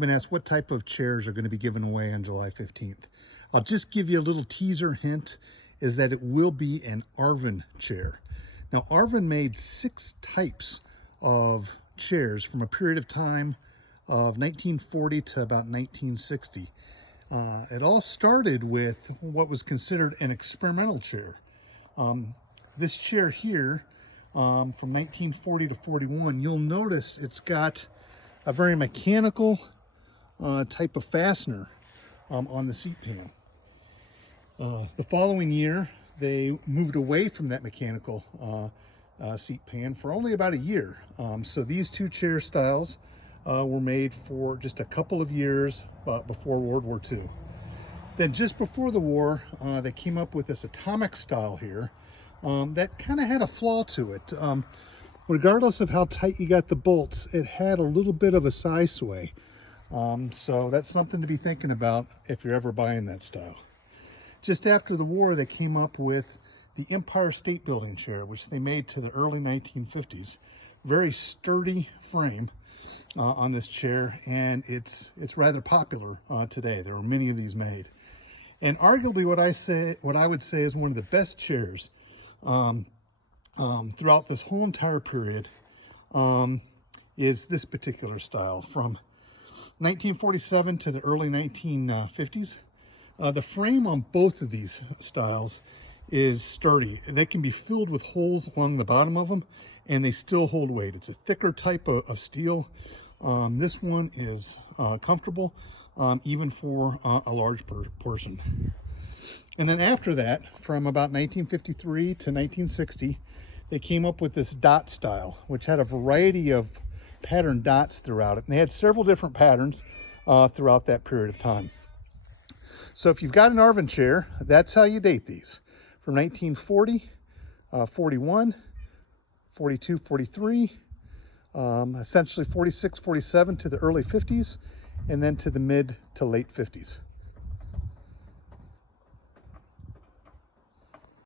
I've been asked what type of chairs are going to be given away on July 15th. I'll just give you a little teaser hint, is that it will be an Arvin chair. Now, Arvin made 6 types of chairs from a period of time of 1940 to about 1960. It all started with what was considered an experimental chair. This chair here, from 1940 to 41, you'll notice it's got a very mechanical type of fastener on the seat pan. The following year, they moved away from that mechanical seat pan for only about a year. So these 2 chair styles were made for just a couple of years before World War II. Then just before the war, they came up with this atomic style here that kind of had a flaw to it. Regardless of how tight you got the bolts, it had a little bit of a size sway. So that's something to be thinking about if you're ever buying that style. Just after the war, they came up with the Empire State Building chair, which they made to the early 1950s. Very sturdy frame on this chair, and it's rather popular today. There are many of these made. And arguably what I would say is one of the best chairs throughout this whole entire period is this particular style from 1947 to the early 1950s. The frame on both of these styles is sturdy. They can be filled with holes along the bottom of them, and they still hold weight. It's a thicker type of steel. This one is comfortable, even for a large person. And then after that, from about 1953 to 1960, they came up with this dot style, which had a variety of patterned dots throughout it. And they had several different patterns throughout that period of time. So if you've got an Arvin chair, that's how you date these. From 1940, 41, 42, 43, essentially 46, 47 to the early 50s, and then to the mid to late 50s.